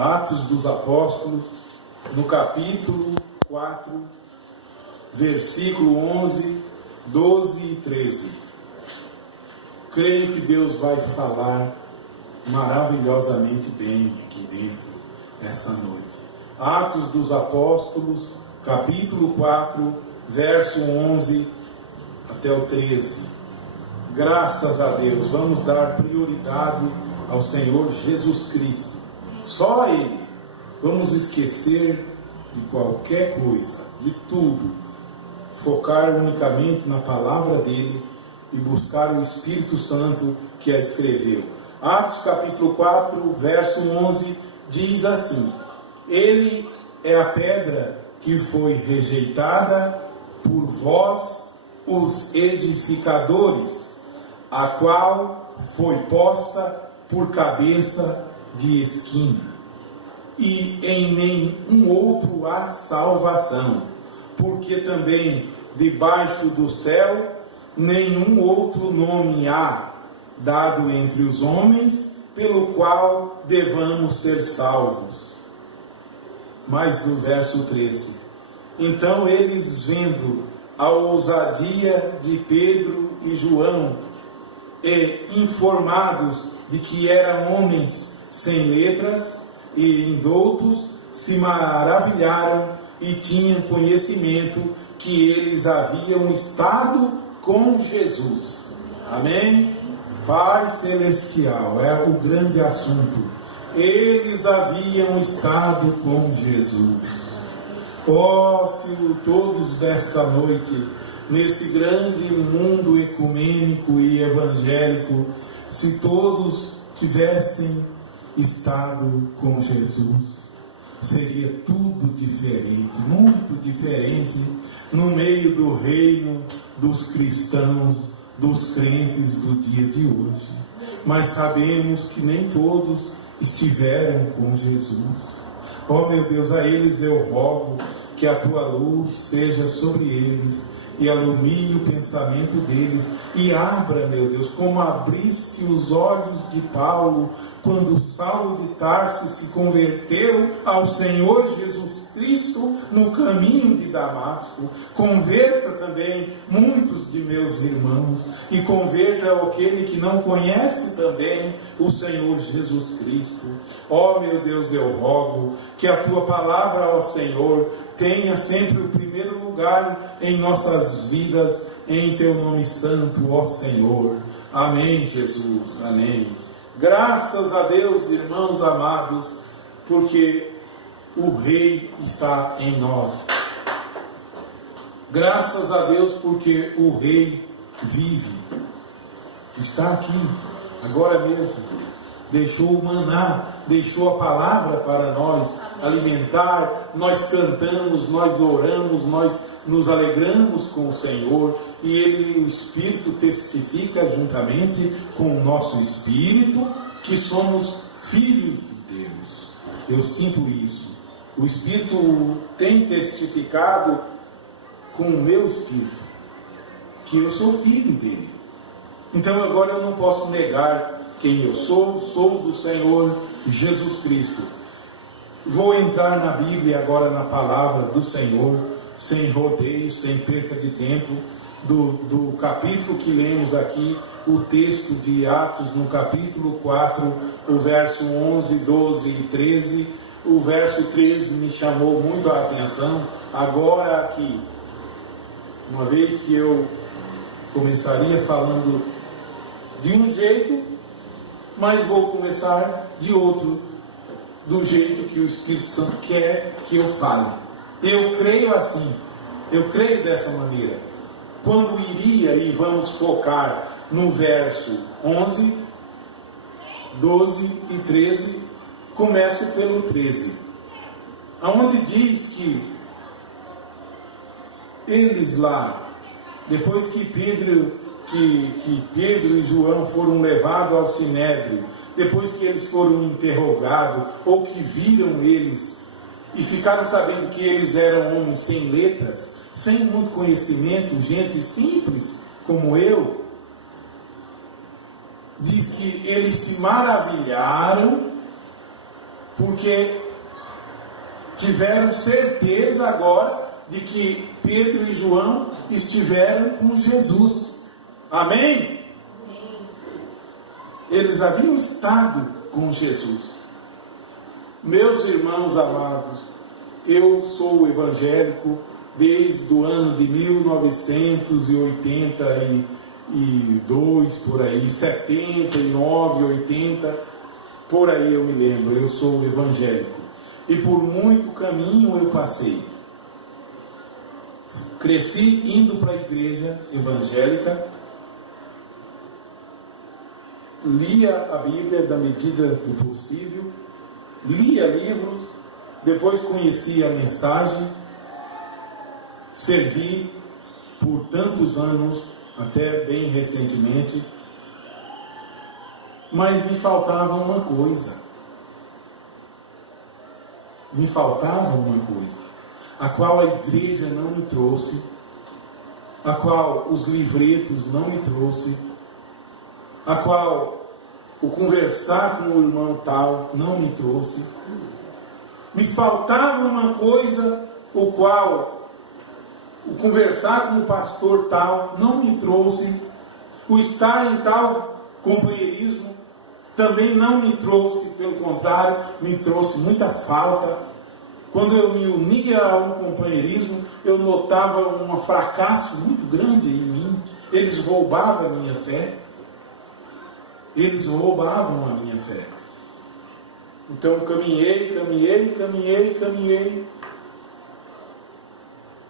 Atos dos Apóstolos, no capítulo 4, versículo 11, 12 e 13. Creio que Deus vai falar maravilhosamente bem aqui dentro nessa noite. Atos dos Apóstolos, capítulo 4, verso 11 até o 13. Graças a Deus, vamos dar prioridade ao Senhor Jesus Cristo. Só a Ele. Vamos esquecer de qualquer coisa, de tudo. Focar unicamente na palavra dEle e buscar o Espírito Santo que a escreveu. Atos capítulo 4, verso 11, diz assim: Ele é a pedra que foi rejeitada por vós, os edificadores, a qual foi posta por cabeça de esquina. E em nenhum outro há salvação, porque também debaixo do céu nenhum outro nome há dado entre os homens, pelo qual devamos ser salvos. Mais o verso 13. Então eles, vendo a ousadia de Pedro e João, e informados de que eram homens sem letras e indoutos, se maravilharam e tinham conhecimento que eles haviam estado com Jesus. Amém? Pai Celestial, é o grande assunto. Eles haviam estado com Jesus. Ó, se todos desta noite, nesse grande mundo ecumênico e evangélico, se todos tivessem estado com Jesus, seria tudo diferente, muito diferente, no meio do reino dos cristãos, dos crentes do dia de hoje. Mas sabemos que nem todos estiveram com Jesus. Ó meu Deus, a eles eu rogo que a tua luz seja sobre eles e alumie o pensamento deles e abra, meu Deus, como abriste os olhos de Paulo quando Saulo de Tarso se converteu ao Senhor Jesus Cristo no caminho de Damasco. Converta também muitos de meus irmãos e converta aquele que não conhece também o Senhor Jesus Cristo. Ó meu Deus, eu rogo que a tua palavra, ó Senhor, tenha sempre o primeiro lugar em nossas vidas, em teu nome santo, ó Senhor. Amém, Jesus, amém. Graças a Deus, irmãos amados, porque o Rei está em nós. Graças a Deus, porque o Rei vive. Está aqui, agora mesmo. Deixou o maná, deixou a palavra para nós alimentar. Nós cantamos, nós oramos, nós nos alegramos com o Senhor, e Ele, o Espírito, testifica juntamente com o nosso Espírito que somos filhos de Deus. Eu sinto isso. O Espírito tem testificado com o meu Espírito que eu sou filho dele. Então agora eu não posso negar quem eu sou do Senhor Jesus Cristo. Vou entrar na Bíblia agora, na palavra do Senhor, sem rodeio, sem perca de tempo, do capítulo que lemos aqui, o texto de Atos, no capítulo 4, o verso 11, 12 e 13. O verso 13 me chamou muito a atenção. Agora aqui, uma vez que eu começaria falando de um jeito, mas vou começar de outro, do jeito que o Espírito Santo quer que eu fale. Eu creio assim, eu creio dessa maneira. Quando iria, e vamos focar no verso 11, 12 e 13, começo pelo 13, aonde diz que eles lá, depois que Pedro e João foram levados ao sinédrio, depois que eles foram interrogados, ou que viram eles, e ficaram sabendo que eles eram homens sem letras, sem muito conhecimento, gente simples como eu, diz que eles se maravilharam porque tiveram certeza agora de que Pedro e João estiveram com Jesus. Amém? Eles haviam estado com Jesus. Meus irmãos amados, eu sou evangélico desde o ano de 1982, por aí, 79, 80, por aí eu me lembro, eu sou evangélico. E por muito caminho eu passei. Cresci indo para a igreja evangélica, lia a Bíblia da medida do possível, lia livros, depois conheci a mensagem, servi por tantos anos, até bem recentemente, mas me faltava uma coisa. Me faltava uma coisa, a qual a igreja não me trouxe, a qual os livretos não me trouxe, a qual o conversar com o irmão tal não me trouxe. Me faltava uma coisa, o qual o conversar com o pastor tal não me trouxe, o estar em tal companheirismo também não me trouxe, pelo contrário, me trouxe muita falta. Quando eu me unia a um companheirismo, eu notava um fracasso muito grande em mim. Eles roubavam a minha fé. Eles roubavam a minha fé. Então caminhei.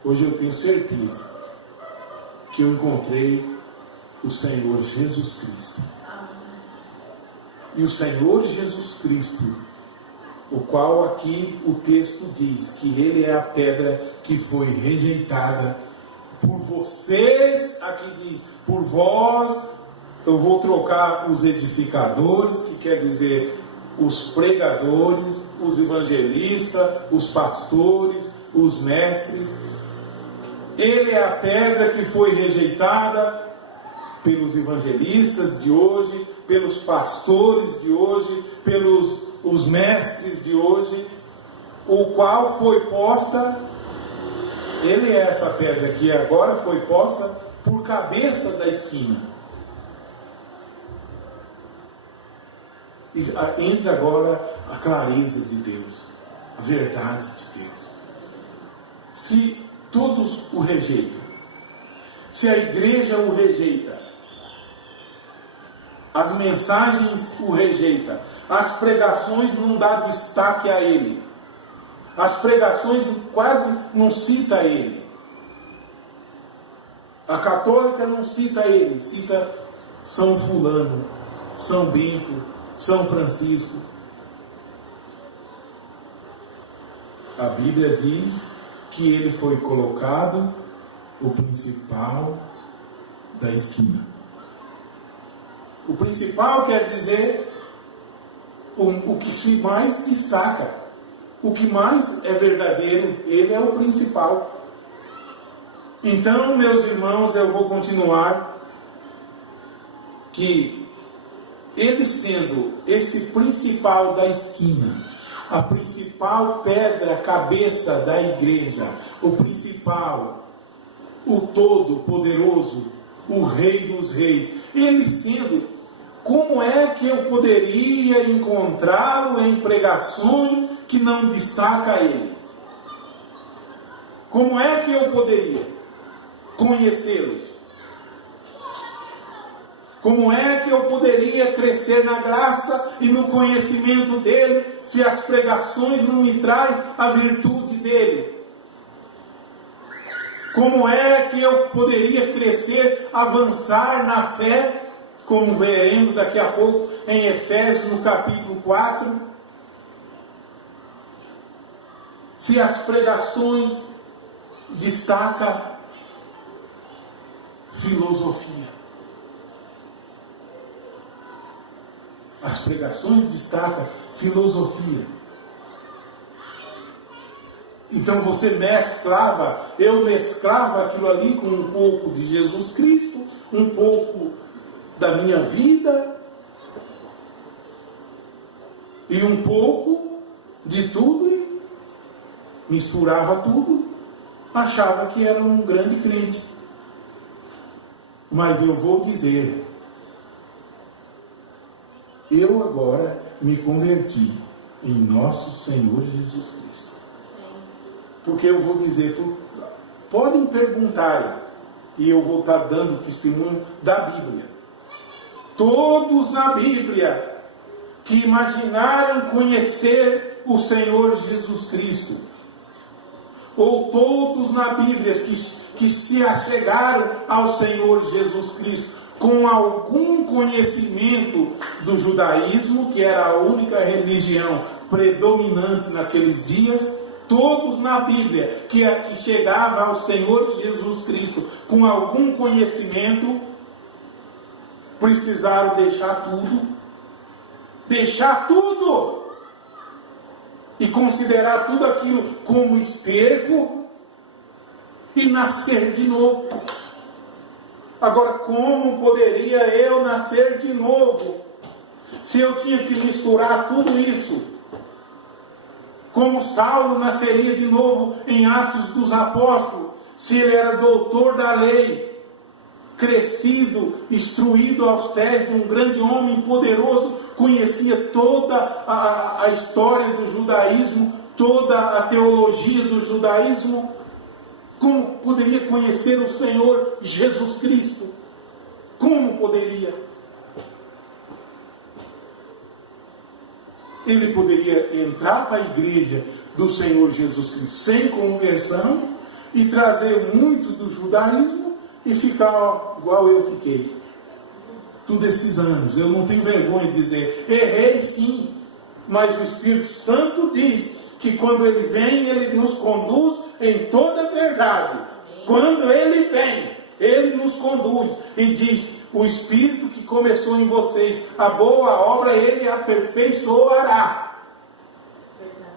Hoje eu tenho certeza que eu encontrei o Senhor Jesus Cristo. E o Senhor Jesus Cristo, o qual aqui o texto diz que Ele é a pedra que foi rejeitada por vocês, aqui diz, por vós. Eu vou trocar os edificadores, que quer dizer os pregadores, os evangelistas, os pastores, os mestres. Ele é a pedra que foi rejeitada pelos evangelistas de hoje, pelos pastores de hoje, pelos os mestres de hoje, o qual foi posta, ele é essa pedra que agora foi posta por cabeça da esquina. E entra agora a clareza de Deus, a verdade de Deus. Se todos o rejeitam, se a igreja o rejeita, as mensagens o rejeitam, as pregações não dá destaque a ele, as pregações quase não cita ele, a católica não cita ele, cita São Fulano, São Bento, São Francisco. A Bíblia diz que ele foi colocado o principal da esquina. O principal quer dizer o que se mais destaca, o que mais é verdadeiro, ele é o principal. Então, meus irmãos, eu vou continuar, que ele sendo esse principal da esquina, a principal pedra, cabeça da igreja, o principal, o todo-poderoso, o Rei dos Reis, ele sendo, como é que eu poderia encontrá-lo em pregações que não destaca ele? Como é que eu poderia conhecê-lo? Como é que eu poderia crescer na graça e no conhecimento dele, se as pregações não me trazem a virtude dele? Como é que eu poderia crescer, avançar na fé, como veremos daqui a pouco em Efésios, no capítulo 4, se as pregações destacam filosofia? As pregações destacam filosofia. Então você mesclava, eu mesclava aquilo ali com um pouco de Jesus Cristo, um pouco da minha vida, e um pouco de tudo e misturava tudo, achava que era um grande crente. Mas eu vou dizer, eu agora me converti em nosso Senhor Jesus Cristo. Porque eu vou dizer, podem perguntar, e eu vou estar dando testemunho da Bíblia. Todos na Bíblia que imaginaram conhecer o Senhor Jesus Cristo, ou todos na Bíblia que se achegaram ao Senhor Jesus Cristo com algum conhecimento do judaísmo, que era a única religião predominante naqueles dias, todos na Bíblia que chegava ao Senhor Jesus Cristo com algum conhecimento, precisaram deixar tudo e considerar tudo aquilo como esterco e nascer de novo. Agora, como poderia eu nascer de novo se eu tinha que misturar tudo isso? Como Saulo nasceria de novo em Atos dos Apóstolos, se ele era doutor da lei, crescido, instruído aos pés de um grande homem poderoso, conhecia toda a história do judaísmo, toda a teologia do judaísmo? Como poderia conhecer o Senhor Jesus Cristo? Como poderia? Ele poderia entrar para a igreja do Senhor Jesus Cristo sem conversão e trazer muito do judaísmo e ficar igual eu fiquei todos esses anos. Eu não tenho vergonha de dizer, errei sim, mas o Espírito Santo diz que quando Ele vem, Ele nos conduz em toda a verdade. Quando Ele vem, Ele nos conduz e diz, o Espírito que começou em vocês a boa obra, Ele aperfeiçoará.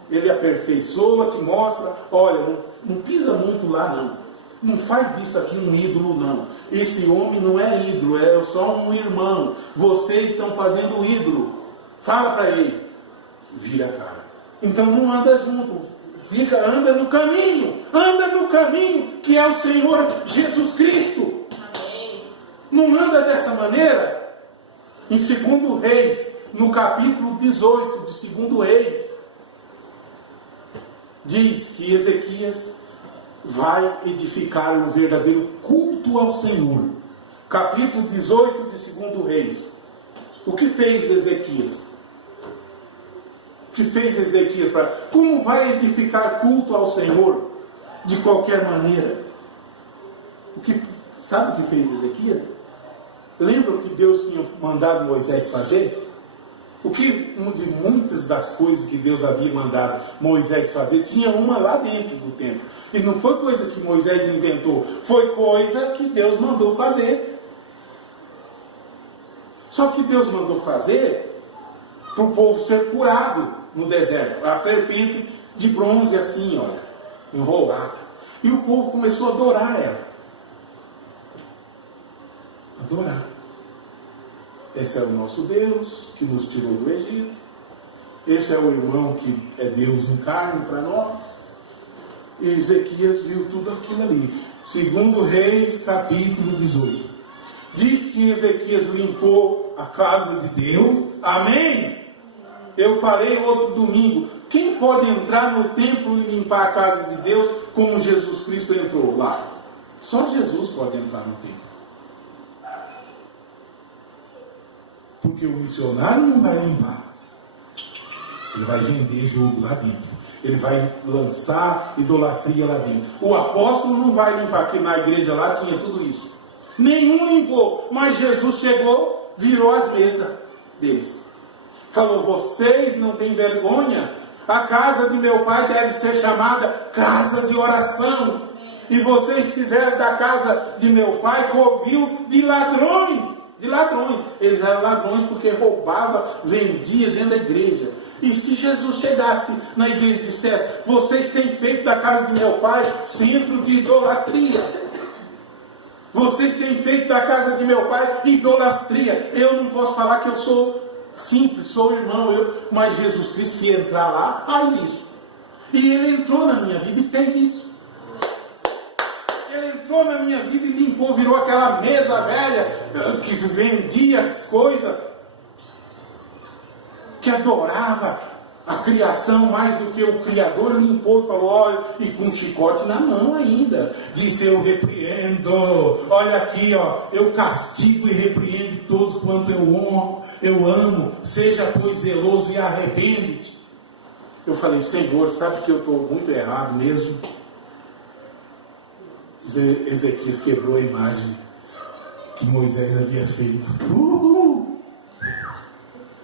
Ele aperfeiçoa, te mostra, olha, não pisa muito lá não. Não faz disso aqui um ídolo não. Esse homem não é ídolo, é só um irmão. Vocês estão fazendo ídolo. Fala para eles. Vira a cara. Então não anda junto. Anda no caminho. Anda no caminho que é o Senhor Jesus Cristo. Amém. Não anda dessa maneira? Em 2 Reis, no capítulo 18 de 2 Reis, diz que Ezequias vai edificar um verdadeiro culto ao Senhor. Capítulo 18 de 2 Reis. O que fez Ezequias? O que fez Ezequias? Como vai edificar culto ao Senhor? De qualquer maneira. Sabe o que fez Ezequias? Lembra o que Deus tinha mandado Moisés fazer? De muitas das coisas que Deus havia mandado Moisés fazer, tinha uma lá dentro do templo. E não foi coisa que Moisés inventou, foi coisa que Deus mandou fazer. Só que Deus mandou fazer para o povo ser curado no deserto. A serpente de bronze assim, olha, enrolada. E o povo começou a adorar ela. Adorar. Esse é o nosso Deus, que nos tirou do Egito. Esse é o irmão que é Deus em carne para nós. E Ezequias viu tudo aquilo ali. 2 Reis, capítulo 18. Diz que Ezequias limpou a casa de Deus. Amém? Eu falei outro domingo. Quem pode entrar no templo e limpar a casa de Deus como Jesus Cristo entrou lá? Só Jesus pode entrar no templo. Porque o missionário não vai limpar. Ele vai vender jogo lá dentro. Ele vai lançar idolatria lá dentro. O apóstolo não vai limpar, porque na igreja lá tinha tudo isso. Nenhum limpou. Mas Jesus chegou, virou as mesas deles. Falou, vocês não têm vergonha? A casa de meu pai deve ser chamada casa de oração. E vocês fizeram da casa de meu pai covil de ladrões. De ladrões. Eles eram ladrões porque roubavam, vendia dentro da igreja. E se Jesus chegasse na igreja e dissesse, vocês têm feito da casa de meu pai centro de idolatria. Vocês têm feito da casa de meu pai idolatria. Eu não posso falar que eu sou Simples, sou irmão, mas Jesus Cristo, se entrar lá, faz isso. E ele entrou na minha vida e fez isso. Ele entrou na minha vida e limpou, virou aquela mesa velha que vendia as coisas, que adorava a criação mais do que o Criador, limpou e falou, olha, e com um chicote na mão ainda, disse, eu repreendo, olha aqui, ó, eu castigo e repreendo todos quanto eu amo, seja pois zeloso e arrepende-te. Eu falei, Senhor, sabe que eu estou muito errado mesmo? Ezequias quebrou a imagem que Moisés havia feito.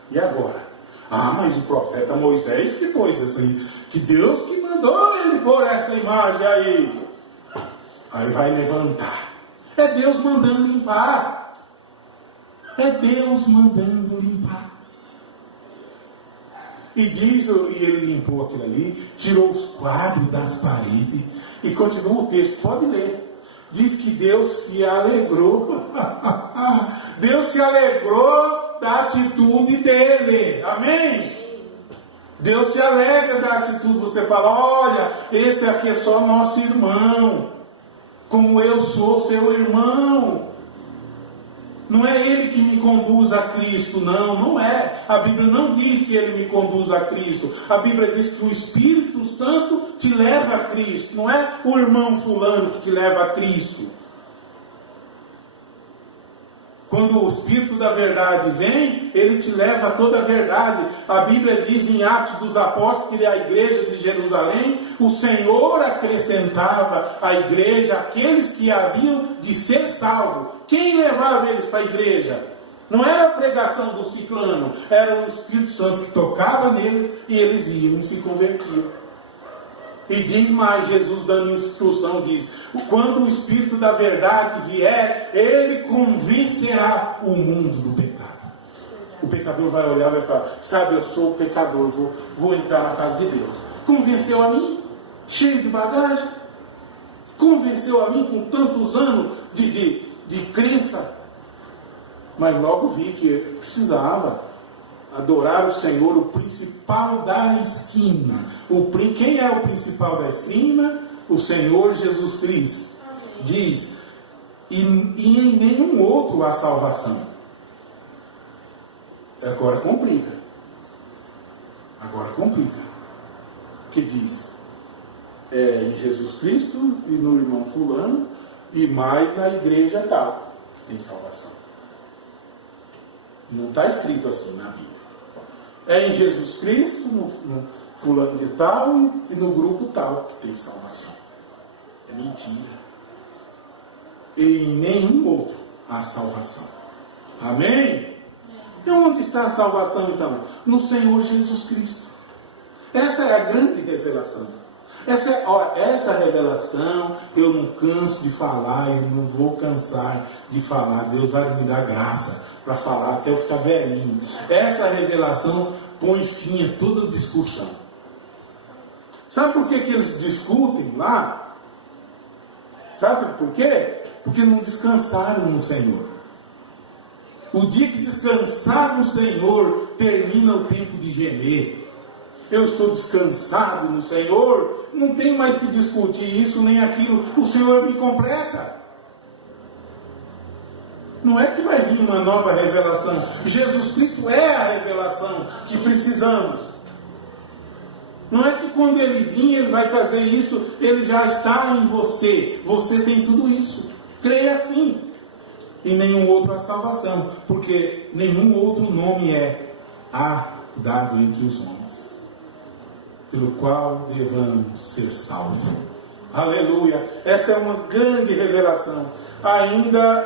E agora? Ah, mas o profeta Moisés que pôs isso aí, que Deus que mandou ele pôr essa imagem aí. Aí vai levantar. É Deus mandando limpar. É Deus mandando limpar. E diz, e ele limpou aquilo ali, tirou os quadros das paredes, e continua o texto, pode ler. Diz que Deus se alegrou. Deus se alegrou da atitude dele. Amém? Deus se alegra da atitude. Você fala, olha, esse aqui é só nosso irmão, como eu sou seu irmão. Não é ele que me conduz a Cristo, não é. A Bíblia não diz que ele me conduz a Cristo. A Bíblia diz que o Espírito Santo te leva a Cristo. Não é o irmão fulano que te leva a Cristo. Quando o Espírito da verdade vem, ele te leva a toda a verdade. A Bíblia diz em Atos dos Apóstolos que a igreja de Jerusalém, o Senhor acrescentava à igreja aqueles que haviam de ser salvos. Quem levava eles para a igreja? Não era a pregação do ciclano, era o Espírito Santo que tocava neles e eles iam e se convertiam. E diz mais, Jesus dando instrução, diz, quando o Espírito da verdade vier, ele convencerá o mundo do pecado. O pecador vai olhar e vai falar, sabe, eu sou pecador, vou entrar na casa de Deus. Convenceu a mim, cheio de bagagem, convenceu a mim com tantos anos de crença, mas logo vi que precisava adorar o Senhor, o principal da esquina. Quem é o principal da esquina? O Senhor Jesus Cristo. Diz, e em nenhum outro há salvação. Agora complica. Que diz, em Jesus Cristo e no irmão fulano, e mais na igreja tal, tem salvação. Não está escrito assim na Bíblia. É em Jesus Cristo, no fulano de tal e no grupo tal que tem salvação. É mentira. E em nenhum outro há salvação. Amém? E onde está a salvação então? No Senhor Jesus Cristo. Essa é a grande revelação. Essa revelação eu não canso de falar, eu não vou cansar de falar. Deus vai me dar graça para falar até eu ficar velhinho. Essa revelação põe fim a toda discussão. Sabe por que eles discutem lá? Sabe por quê? Porque não descansaram no Senhor. O dia que descansar no Senhor, termina o tempo de gemer. Eu estou descansado no Senhor, não tem mais que discutir isso nem aquilo, o Senhor me completa. Não é que vai vir uma nova revelação. Jesus Cristo é a revelação que precisamos. Não é que quando Ele vir, Ele vai trazer isso, Ele já está em você. Você tem tudo isso. Creia assim. E nenhum outro há salvação, porque nenhum outro nome há dado entre os homens, pelo qual devamos ser salvos. Aleluia! Esta é uma grande revelação. Ainda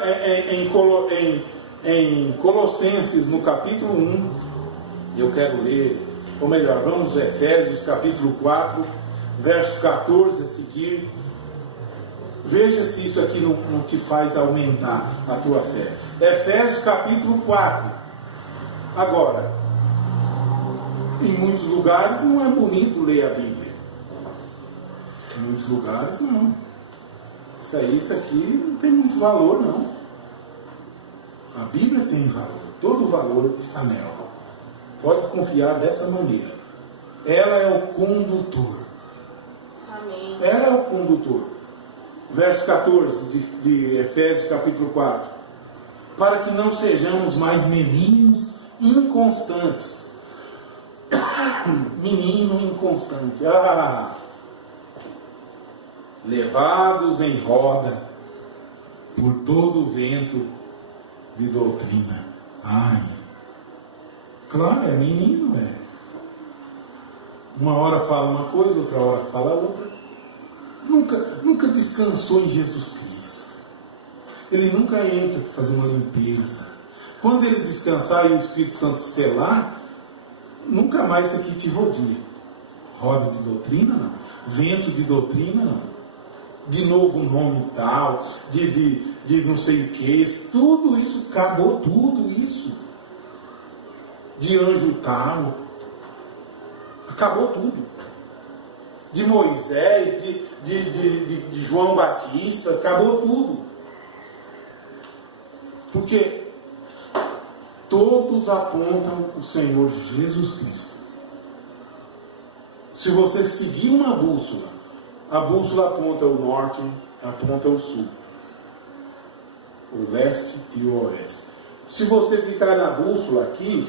em Colossenses, no capítulo 1, eu quero ler, ou melhor, vamos a Efésios, capítulo 4, verso 14 a seguir. Veja se isso aqui não te faz aumentar a tua fé. Efésios, capítulo 4. Agora, em muitos lugares não é bonito ler a Bíblia. Em muitos lugares não. Isso aqui não tem muito valor, não. A Bíblia tem valor. Todo o valor está nela. Pode confiar dessa maneira. Ela é o condutor. Amém. Ela é o condutor. Verso 14 de Efésios capítulo 4. Para que não sejamos mais meninos inconstantes. Menino inconstante. Levados em roda por todo o vento de doutrina. Claro, é menino, é. Uma hora fala uma coisa, outra hora fala outra. Nunca descansou em Jesus Cristo. Ele nunca entra para fazer uma limpeza. Quando ele descansar e o Espírito Santo selar, nunca mais isso aqui te rodia. Roda de doutrina, não. Vento de doutrina, não. De novo nome tal, de não sei o que, tudo isso, acabou tudo isso. De anjo tal, acabou tudo. De Moisés, de João Batista, acabou tudo. Porque todos apontam o Senhor Jesus Cristo. Se você seguir uma bússola, a bússola aponta o norte, aponta o sul, o leste e o oeste. Se você ficar na bússola aqui,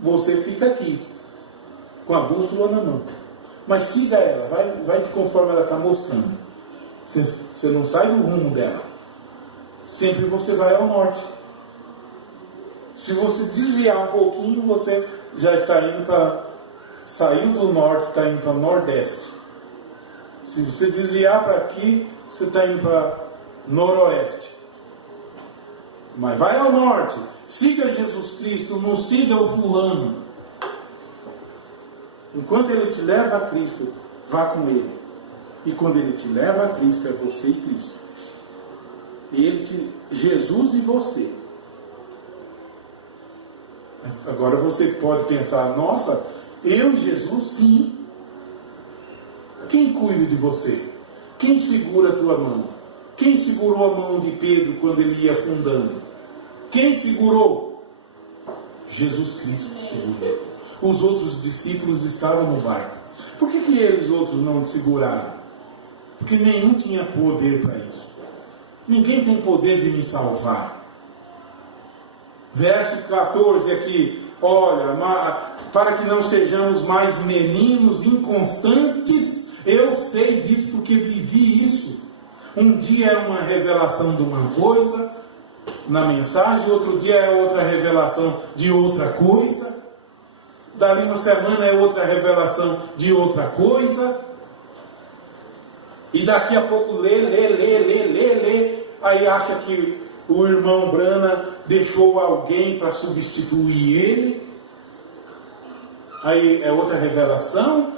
você fica aqui, com a bússola na mão. Mas siga ela, vai conforme ela está mostrando. Você não sai do rumo dela. Sempre você vai ao norte. Se você desviar um pouquinho, você já está indo para... Saiu do norte, está indo para o nordeste. Se você desviar para aqui, você está indo para noroeste. Mas vai ao norte. Siga Jesus Cristo, não siga o fulano. Enquanto ele te leva a Cristo, vá com ele. E quando ele te leva a Cristo, é você e Cristo. Jesus e você. Agora você pode pensar, nossa, eu e Jesus, sim. Quem cuida de você? Quem segura a tua mão? Quem segurou a mão de Pedro quando ele ia afundando? Quem segurou? Jesus Cristo segurou. Os outros discípulos estavam no barco. Por que eles outros não seguraram? Porque nenhum tinha poder para isso. Ninguém tem poder de me salvar. Verso 14 aqui. Olha, para que não sejamos mais meninos inconstantes. Eu sei disso porque vivi isso. Um dia é uma revelação de uma coisa na mensagem, outro dia é outra revelação de outra coisa. Dali uma semana é outra revelação de outra coisa. E daqui a pouco lê. Aí acha que o irmão Brana deixou alguém para substituir ele. Aí é outra revelação.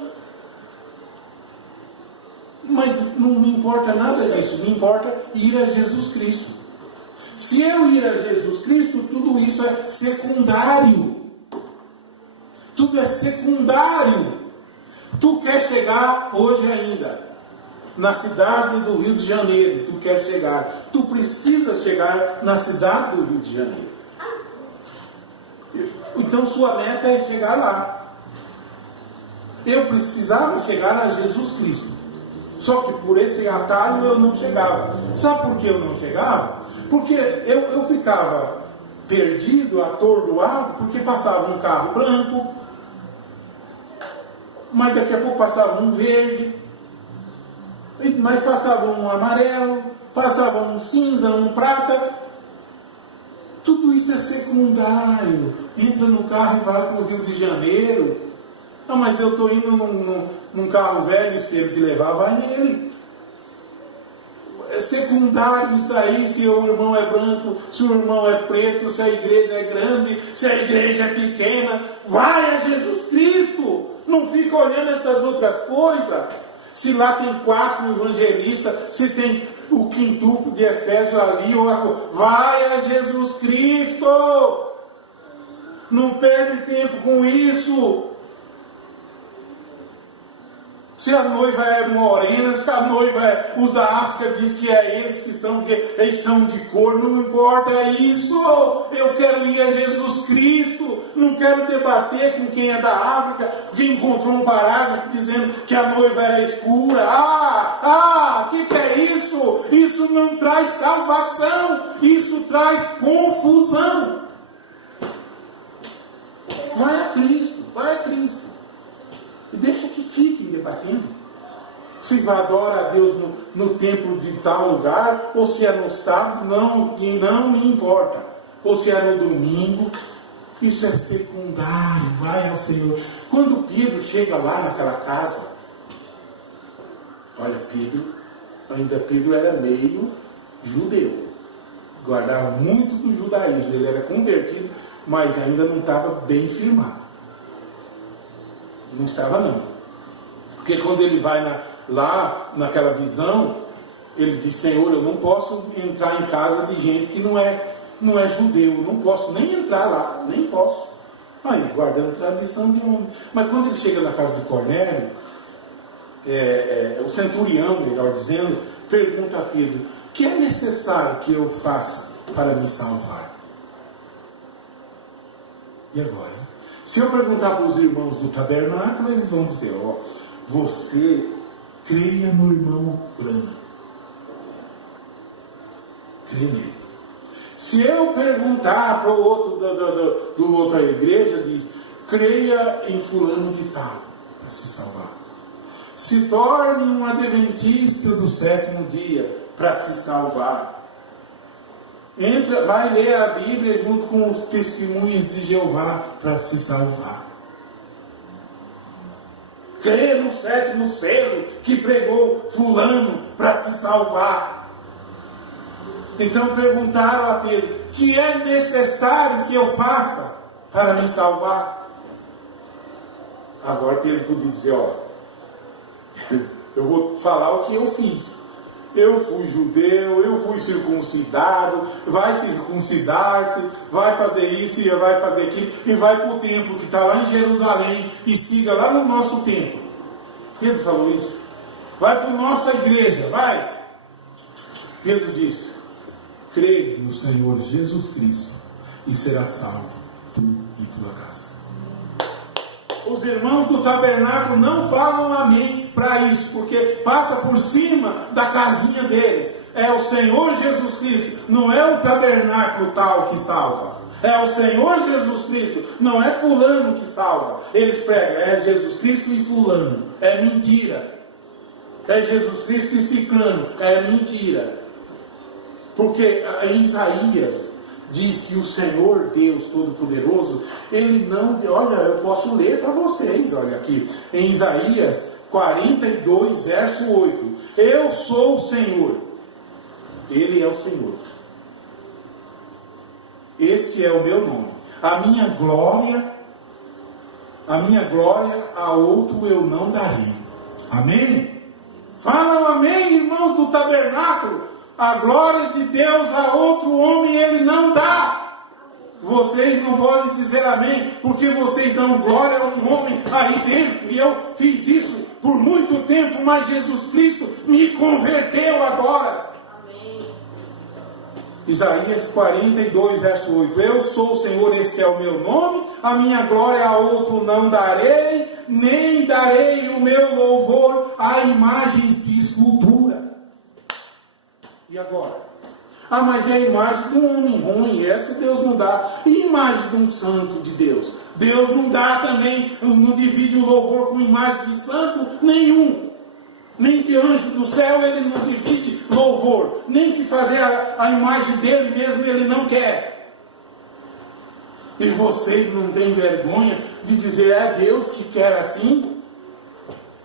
Mas não me importa nada disso. Me importa ir a Jesus Cristo. Se eu ir a Jesus Cristo, tudo isso é secundário. Tudo é secundário. Tu quer chegar hoje ainda na cidade do Rio de Janeiro. Tu quer chegar. Tu precisa chegar na cidade do Rio de Janeiro. Então sua meta é chegar lá. Eu precisava chegar a Jesus Cristo. Só que por esse atalho eu não chegava. Sabe por que eu não chegava? Porque eu ficava perdido, atordoado, porque passava um carro branco, mas daqui a pouco passava um verde, mas passava um amarelo, passava um cinza, um prata. Tudo isso é secundário. Entra no carro e vai para o Rio de Janeiro. Não, mas eu estou indo num carro velho, se ele te levar, vai nele. É secundário isso aí, se o irmão é branco, se o irmão é preto, se a igreja é grande, se a igreja é pequena. Vai a Jesus Cristo. Não fica olhando essas outras coisas. Se lá tem 4 evangelistas, se tem o quintuplo de Efésios ali, vai a Jesus Cristo. Não perde tempo com isso. Se a noiva é morena, se a noiva é... Os da África diz que é eles que são, porque eles são de cor, não importa, é isso. Eu quero ir a Jesus Cristo. não quero debater com quem é da África, porque encontrou um parágrafo dizendo que a noiva era escura. O que é isso? Isso não traz salvação, isso traz confusão. Vai a Cristo, vai a Cristo. E deixa que fiquem debatendo. Se vai adorar a Deus no templo de tal lugar, ou se é no sábado, não me importa. Ou se é no domingo, isso é secundário, vai ao Senhor. Quando Pedro chega lá naquela casa, olha, Pedro era meio judeu, guardava muito do judaísmo, ele era convertido, mas ainda não estava bem firmado. Não estava não. Porque quando ele vai lá naquela visão, ele diz: Senhor, eu não posso entrar em casa de gente que não é judeu, não posso nem entrar lá, nem posso. Aí, guardando tradição de homem. Mas quando ele chega na casa de Cornélio, o centurião, melhor dizendo, pergunta a Pedro: o que é necessário que eu faça para me salvar? E agora? Se eu perguntar para os irmãos do tabernáculo, eles vão dizer: você creia no irmão Branham. Creia nele. Se eu perguntar para o outro do outra igreja, diz: creia em fulano de tal, para se salvar. Se torne um adventista do 7º dia, para se salvar. Vai ler a Bíblia junto com os testemunhos de Jeová, para se salvar. Creia no 7º selo que pregou fulano, para se salvar. Então perguntaram a Pedro: o que é necessário que eu faça para me salvar? Agora Pedro podia dizer: eu vou falar o que eu fiz. Eu fui judeu, eu fui circuncidado, vai circuncidar-se, vai fazer isso e vai fazer aquilo, e vai para o templo que está lá em Jerusalém e siga lá no nosso templo. Pedro falou isso. Vai para a nossa igreja, vai. Pedro disse: crê no Senhor Jesus Cristo e será salvo, tu e tua casa. Os irmãos do tabernáculo não falam amém para isso, porque passa por cima da casinha deles. É o Senhor Jesus Cristo, não é o tabernáculo tal que salva. É o Senhor Jesus Cristo, não é fulano que salva. Eles pregam: é Jesus Cristo e fulano. É mentira. É Jesus Cristo e ciclano. É mentira. Porque em Isaías diz que o Senhor Deus Todo-Poderoso, Ele não... Olha, eu posso ler para vocês, olha aqui. Em Isaías 42, verso 8. Eu sou o Senhor. Ele é o Senhor. Este é o meu nome. A minha glória a outro eu não darei. Amém? Falam amém, irmãos do tabernáculo. A glória de Deus a outro homem Ele não dá. Vocês não podem dizer amém, porque vocês dão glória a um homem aí dentro. E eu fiz isso por muito tempo, mas Jesus Cristo me converteu agora. Amém. Isaías 42, verso 8. Eu sou o Senhor, este é o meu nome. A minha glória a outro não darei, nem darei o meu louvor a imagens de escultura. E agora? Mas é a imagem de um homem ruim, essa Deus não dá. E a imagem de um santo de Deus? Deus não dá também, não divide o louvor com imagem de santo nenhum. Nem que anjo do céu ele não divide louvor. Nem se fazer a imagem dele mesmo ele não quer. E vocês não têm vergonha de dizer: é Deus que quer assim?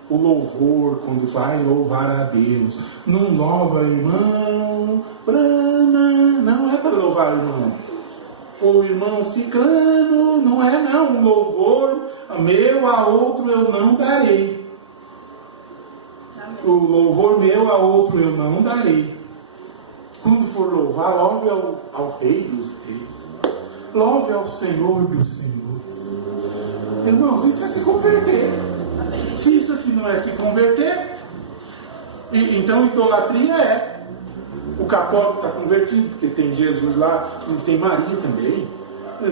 O louvor, quando vai louvar a Deus, não louva irmão Brana, não é para louvar o irmão. O irmão ciclano, não é não. Um louvor meu a outro eu não darei. O louvor meu a outro eu não darei. Quando for louvar, louve ao Rei dos Reis. Louve ao Senhor dos Senhores. Irmãos, isso é se converter. Se isso aqui não é se converter, então idolatria é. O católico está convertido, porque tem Jesus lá, e tem Maria também.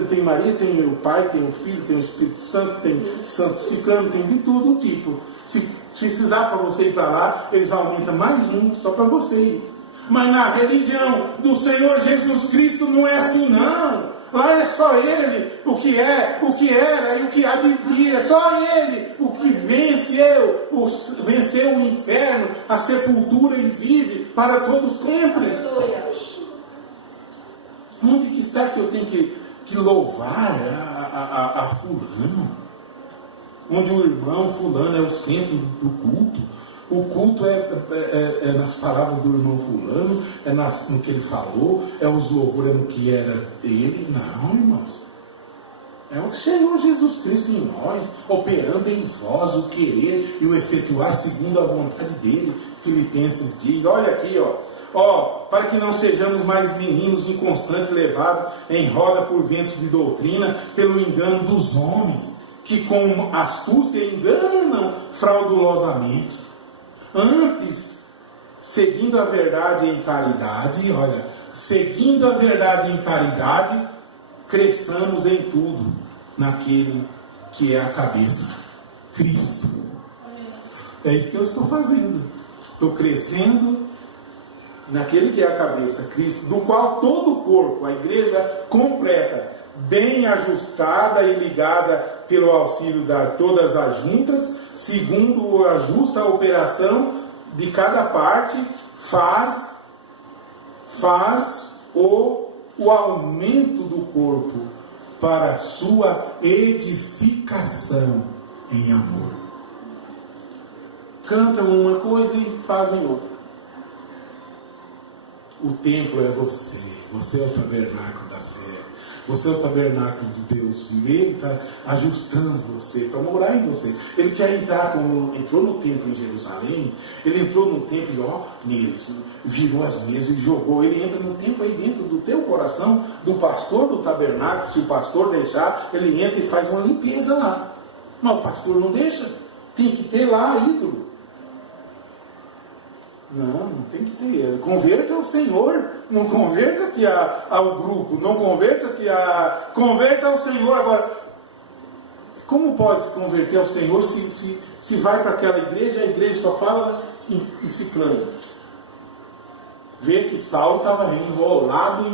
Tem Maria, tem o Pai, tem o Filho, tem o Espírito Santo, tem Santo Ciclano, tem de todo tipo. Se precisar para você ir para lá, eles aumentam mais um só para você ir. Mas na religião do Senhor Jesus Cristo não é assim não. Lá é só Ele o que é, o que era e o que há de vir. É só Ele o que venceu o inferno, a sepultura e vive para todo sempre. Aleluia. Onde que está que eu tenho que louvar a fulano? Onde o irmão fulano é o centro do culto. O culto é nas palavras do irmão fulano, é no que ele falou, é os louvores, é no que era ele. Não, irmãos. É o Senhor Jesus Cristo em nós, operando em vós o querer e o efetuar segundo a vontade dele. Filipenses diz, olha aqui, para que não sejamos mais meninos inconstantes, levados em roda por ventos de doutrina, pelo engano dos homens, que com astúcia enganam fraudulosamente. Antes, seguindo a verdade em caridade, seguindo a verdade em caridade, cresçamos em tudo naquele que é a cabeça, Cristo. É isso que eu estou fazendo. Estou crescendo naquele que é a cabeça, Cristo, do qual todo o corpo, a igreja completa, bem ajustada e ligada pelo auxílio de todas as juntas, segundo a justa operação de cada parte, faz o aumento do corpo para a sua edificação em amor. Cantam uma coisa e fazem outra. O templo é você. Você é o tabernáculo da fé. Você é o tabernáculo de Deus. Ele está ajustando você para morar em você. Ele quer entrar, como entrou no templo em Jerusalém. Ele entrou no templo e neles, virou as mesas e jogou. Ele entra no templo aí dentro do teu coração, do pastor do tabernáculo. Se o pastor deixar, ele entra e faz uma limpeza lá. Mas o pastor não deixa. Tem que ter lá ídolo. Não tem que ter. Converta ao Senhor. Não converta-te ao grupo. Não converta-te Converta ao Senhor. Agora, como pode se converter ao Senhor se vai para aquela igreja, a igreja só fala em ciclano? Vê que Saulo estava enrolado.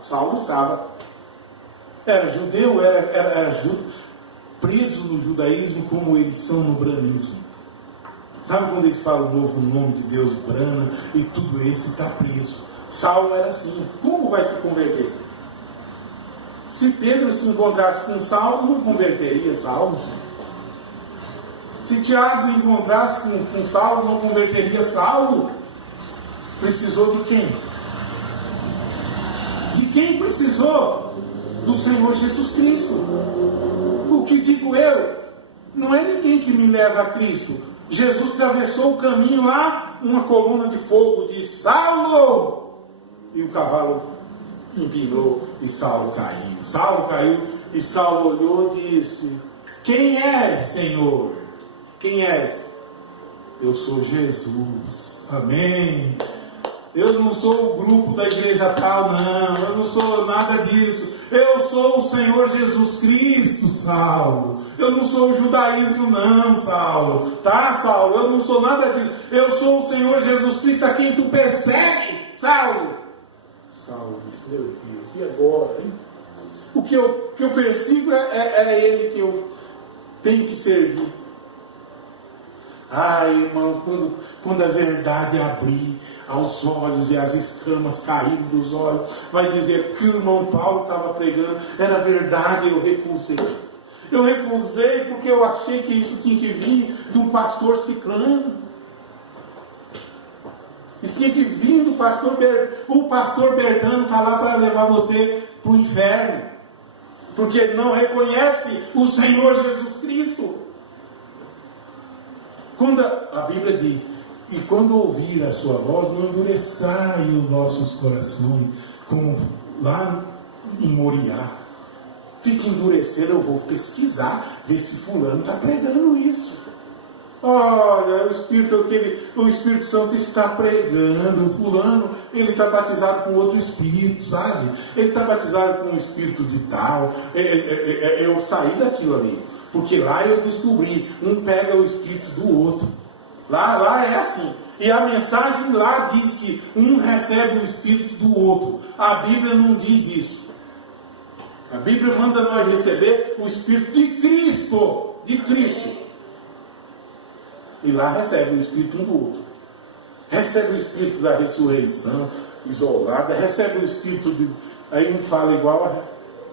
Saulo estava. Era judeu, era preso no judaísmo como eles são no branismo. Sabe quando eles falam o novo nome de Deus, Brana, e tudo isso está preso? Saulo era assim. Como vai se converter? Se Pedro se encontrasse com Saulo, não converteria Saulo. Se Tiago encontrasse com Saulo, não converteria Saulo. Precisou de quem? De quem precisou? Do Senhor Jesus Cristo. O que digo eu? Não é ninguém que me leva a Cristo. Jesus atravessou o caminho lá, uma coluna de fogo disse, Saulo! E o cavalo empinou e Saulo caiu. Saulo caiu e Saulo olhou e disse, quem és, Senhor? Quem és? Eu sou Jesus. Amém. Eu não sou o grupo da igreja tal, não. Eu não sou nada disso. Eu sou o Senhor Jesus Cristo, Saulo. Eu não sou o judaísmo, não, Saulo. Tá, Saulo? Eu não sou nada disso. Eu sou o Senhor Jesus Cristo a quem tu persegue, Saulo. Saulo disse, meu Deus, e agora, hein? O que eu persigo é Ele que eu tenho que servir. Ai, irmão, quando a verdade abrir aos olhos e as escamas caírem dos olhos, vai dizer que o irmão Paulo estava pregando, era verdade, eu recusei. Eu recusei porque eu achei que isso tinha que vir do pastor ciclano. Isso tinha que vir do pastor Bertano. O pastor Bertano está lá para levar você para o inferno, porque não reconhece o Senhor Jesus Cristo. Quando a Bíblia diz, e quando ouvir a sua voz, não endureçai os vossos corações, como lá em Moriá. Fique endurecido, eu vou pesquisar, ver se fulano está pregando isso. Olha, o Espírito Santo está pregando, o fulano, ele está batizado com outro Espírito, sabe? Ele está batizado com um Espírito de tal. Eu saí daquilo ali, porque lá eu descobri, um pega o Espírito do outro. Lá é assim. E a mensagem lá diz que um recebe o Espírito do outro. A Bíblia não diz isso. A Bíblia manda nós receber o Espírito de Cristo. De Cristo. E lá recebe o Espírito um do outro. Recebe o Espírito da ressurreição isolada. Recebe o Espírito de... Aí um fala igual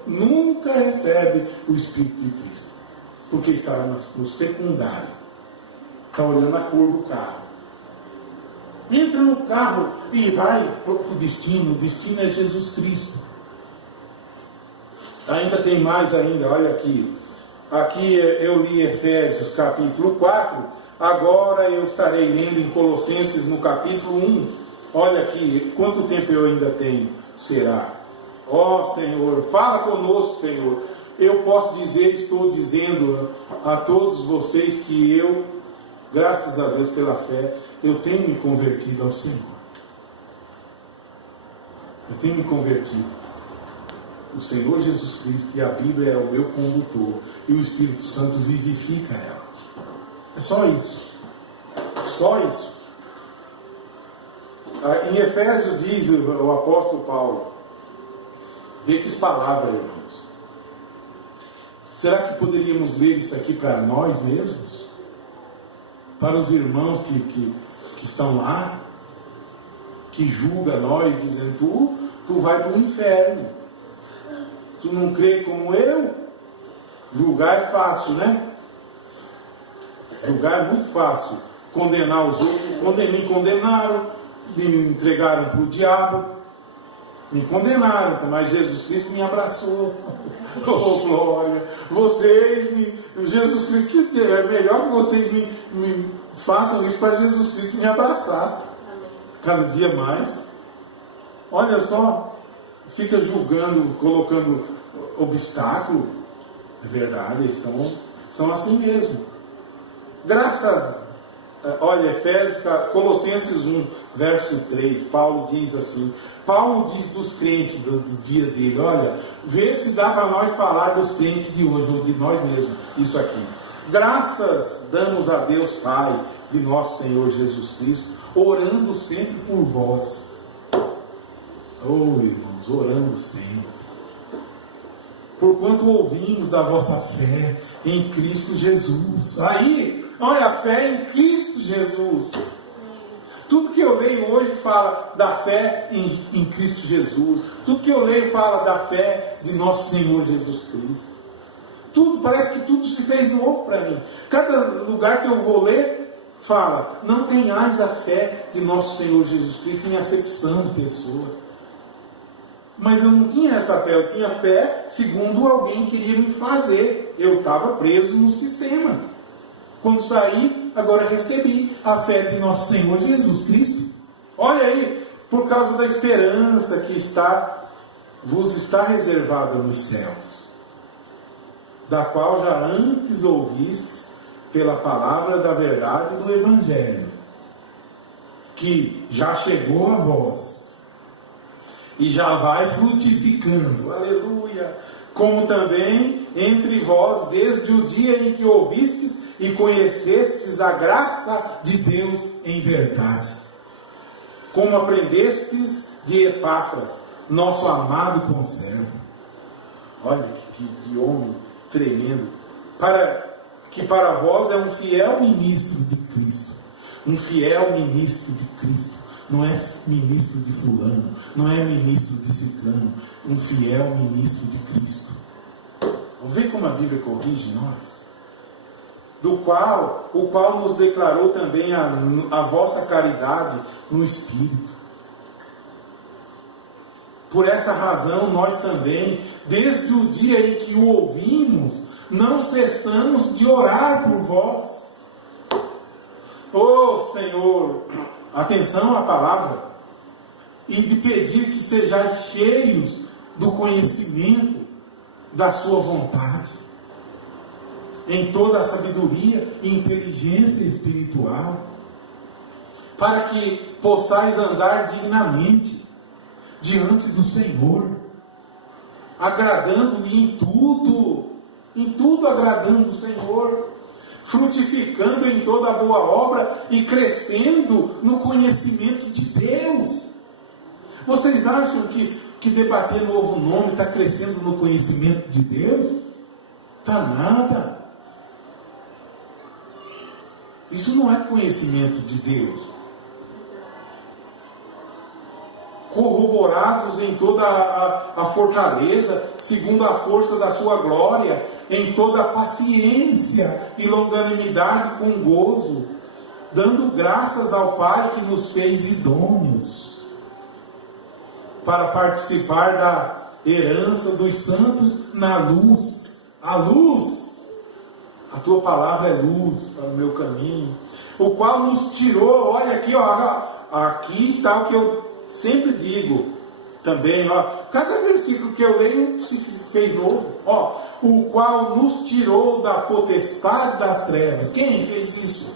nunca recebe o Espírito de Cristo. Porque está no secundário. Está olhando a cor do carro. Entra no carro e vai para o destino. O destino é Jesus Cristo. Ainda tem mais ainda, olha aqui. Aqui eu li Efésios capítulo 4. Agora eu estarei lendo em Colossenses no capítulo 1. Olha aqui, quanto tempo eu ainda tenho? Será? Ó Senhor, fala conosco, Senhor. Eu posso dizer, estou dizendo a todos vocês que eu, graças a Deus pela fé, eu tenho me convertido ao Senhor. Eu tenho me convertido. O Senhor Jesus Cristo e a Bíblia é o meu condutor. E o Espírito Santo vivifica ela. É só isso. Só isso. Em Efésios diz o apóstolo Paulo. Vê que palavras, irmãos. Será que poderíamos ler isso aqui para nós mesmos? Para os irmãos que estão lá? Que julgam nós dizendo, tu vai para o inferno. Tu não crê como eu? Julgar é fácil, né? Julgar é muito fácil. Condenar os outros. Me condenaram, me entregaram para o diabo. Me condenaram, mas Jesus Cristo me abraçou. Oh, glória! Jesus Cristo, é melhor que vocês me façam isso para Jesus Cristo me abraçar. Cada dia mais. Olha só. Fica julgando, colocando obstáculo. É verdade, eles são assim mesmo. Olha, Colossenses 1, verso 3, Paulo diz assim. Paulo diz dos crentes do dia dele, olha, vê se dá para nós falar dos crentes de hoje, ou de nós mesmos, isso aqui. Graças damos a Deus Pai, de nosso Senhor Jesus Cristo, orando sempre por vós. Oh, irmãos, orando sempre. Porquanto ouvimos da vossa fé em Cristo Jesus. Aí, olha, a fé em Cristo Jesus. Tudo que eu leio hoje fala da fé em Cristo Jesus. Tudo que eu leio fala da fé de nosso Senhor Jesus Cristo. Tudo, parece que tudo se fez novo para mim. Cada lugar que eu vou ler, fala, não tenhais a fé de nosso Senhor Jesus Cristo em acepção de pessoas. Mas eu não tinha essa fé, eu tinha fé segundo alguém queria me fazer. Eu estava preso no sistema. Quando saí, agora recebi a fé de nosso Senhor Jesus Cristo. Olha aí, por causa da esperança que vos está reservada nos céus, da qual já antes ouvistes pela palavra da verdade do Evangelho, que já chegou a vós, e já vai frutificando, aleluia, como também entre vós, desde o dia em que ouvistes e conhecestes a graça de Deus em verdade, como aprendestes de Epáfras, nosso amado conservo. Olha que homem tremendo, que para vós é um fiel ministro de Cristo, um fiel ministro de Cristo. Não é ministro de fulano, não é ministro de ciclano, um fiel ministro de Cristo. Vamos ver como a Bíblia corrige nós. O qual nos declarou também a vossa caridade no Espírito. Por esta razão, nós também, desde o dia em que o ouvimos, não cessamos de orar por vós. Oh, Senhor, atenção à palavra, e de pedir que sejais cheios do conhecimento da sua vontade. em toda a sabedoria e inteligência espiritual, para que possais andar dignamente diante do Senhor, agradando-lhe em tudo agradando o Senhor, frutificando em toda boa obra e crescendo no conhecimento de Deus. Vocês acham que debater novo nome está crescendo no conhecimento de Deus? Está nada. Isso não é conhecimento de Deus. Corroborados em toda a fortaleza, segundo a força da sua glória, em toda a paciência e longanimidade com gozo, dando graças ao Pai que nos fez idôneos para participar da herança dos santos na luz. A luz, a tua palavra é luz para o meu caminho, o qual nos tirou, olha aqui, ó, aqui está o que eu sempre digo também, ó, cada versículo que eu leio se fez novo, ó, o qual nos tirou da potestade das trevas. Quem fez isso?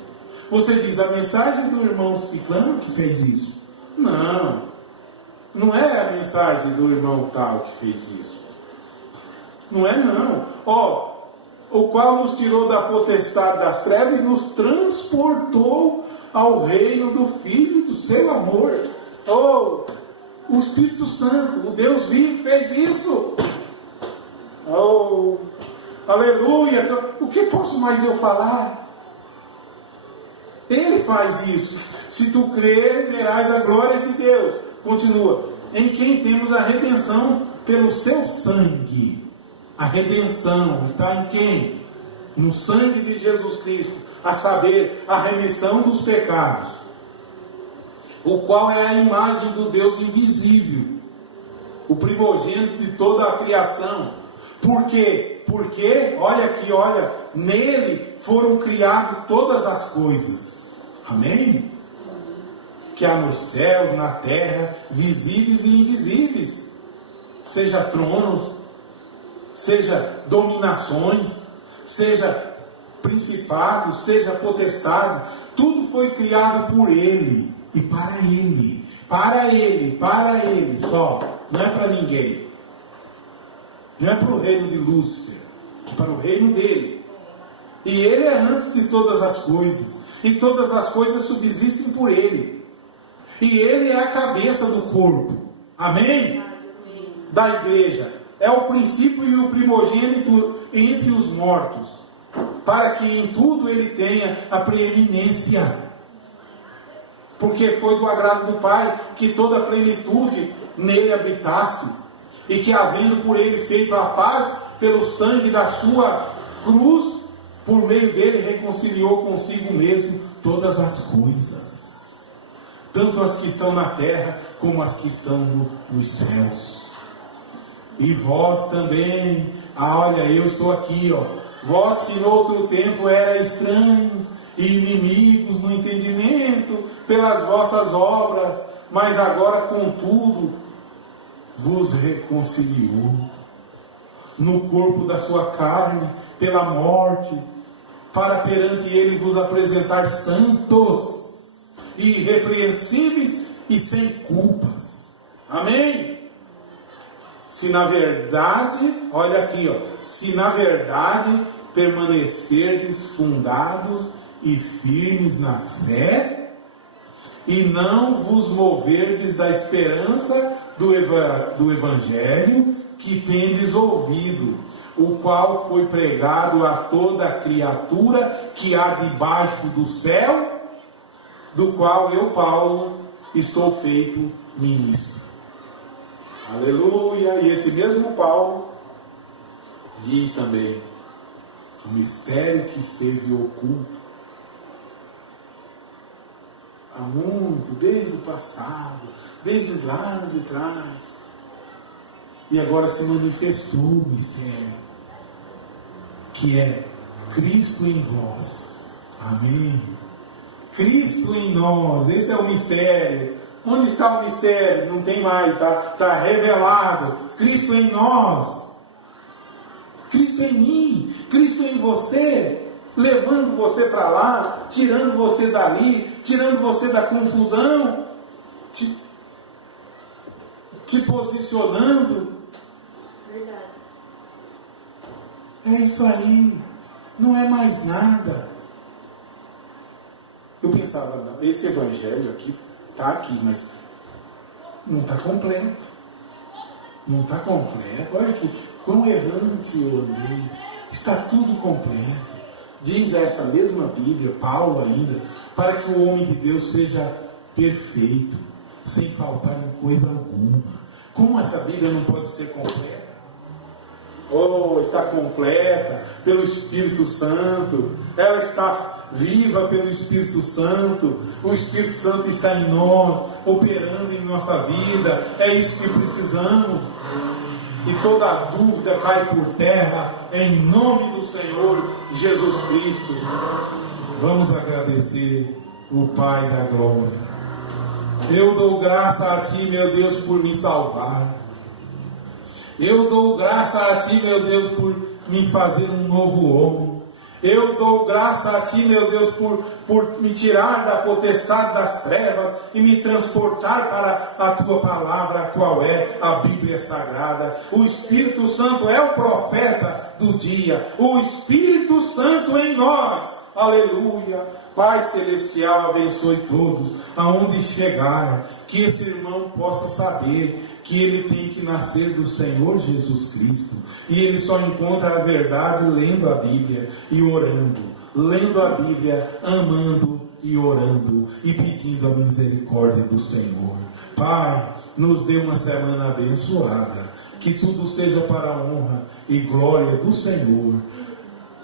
Você diz, a mensagem do irmão Ciclano que fez isso? Não é a mensagem do irmão tal que fez isso. Não é não. Ó, o qual nos tirou da potestade das trevas e nos transportou ao reino do Filho do seu amor. Oh, o Espírito Santo, o Deus vivo, fez isso. Oh, aleluia. O que posso mais eu falar? Ele faz isso. Se tu crer, verás a glória de Deus. Continua. Em quem temos a redenção pelo seu sangue. A redenção está em quem? No sangue de Jesus Cristo. A saber, a remissão dos pecados, o qual é a imagem do Deus invisível, o primogênito de toda a criação. Por quê? Porque, olha aqui, olha, nele foram criadas todas as coisas. Amém? Que há nos céus, na terra, visíveis e invisíveis. Seja tronos, seja dominações, seja principados, seja potestade. Tudo foi criado por Ele. E para Ele só, não é para ninguém, não é para o reino de Lúcifer, é para o reino dele. E Ele é antes de todas as coisas, e todas as coisas subsistem por Ele, e Ele é a cabeça do corpo, amém? Da igreja, é o princípio e o primogênito entre os mortos, para que em tudo Ele tenha a preeminência. Porque foi do agrado do Pai que toda a plenitude nele habitasse, e que, havendo por ele feito a paz pelo sangue da sua cruz, por meio dele reconciliou consigo mesmo todas as coisas, tanto as que estão na terra como as que estão nos céus. E vós também, olha, eu estou aqui, ó, vós que no outro tempo erais estranhos e inimigos no entendimento pelas vossas obras, mas agora contudo vos reconciliou no corpo da sua carne pela morte, para perante ele vos apresentar santos, irrepreensíveis e sem culpas. Amém? Se na verdade, olha aqui, ó, se na verdade permanecerdes fundados e firmes na fé, e não vos moverdes da esperança do Evangelho que tendes ouvido, o qual foi pregado a toda criatura que há debaixo do céu, do qual eu, Paulo, estou feito ministro. Aleluia! E esse mesmo Paulo diz também, o mistério que esteve oculto há muito, desde o passado, desde lá de trás, e agora se manifestou o mistério, que é Cristo em vós. Amém? Cristo em nós, esse é o mistério. Onde está o mistério? Não tem mais, está revelado. Cristo em nós, Cristo em mim, Cristo em você, levando você para lá, tirando você dali, tirando você da confusão, te posicionando. Verdade. É isso aí, não é mais nada. Eu pensava, não, esse evangelho aqui está aqui, mas não está completo. Não está completo. Olha que quão errante eu andei. Está tudo completo. Diz essa mesma Bíblia, Paulo ainda, para que o homem de Deus seja perfeito, sem faltar em coisa alguma. Como essa Bíblia não pode ser completa? Oh, está completa pelo Espírito Santo. Ela está viva pelo Espírito Santo. O Espírito Santo está em nós, operando em nossa vida. É isso que precisamos. E toda dúvida cai por terra em nome do Senhor Jesus Cristo. Vamos agradecer o Pai da glória. Eu dou graça a Ti, meu Deus, por me salvar. Eu dou graça a Ti, meu Deus, por me fazer um novo homem. Eu dou graça a Ti, meu Deus, por me tirar da potestade das trevas e me transportar para a Tua palavra, qual é a Bíblia Sagrada. O Espírito Santo é o profeta do dia. O Espírito Santo em nós. Aleluia. Pai Celestial, abençoe todos, aonde chegar, que esse irmão possa saber que ele tem que nascer do Senhor Jesus Cristo, e ele só encontra a verdade lendo a Bíblia e orando, lendo a Bíblia, amando e orando, e pedindo a misericórdia do Senhor. Pai, nos dê uma semana abençoada, que tudo seja para a honra e glória do Senhor.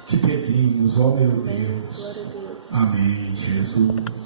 Te pedimos, ó meu Deus. Amém, Jesus.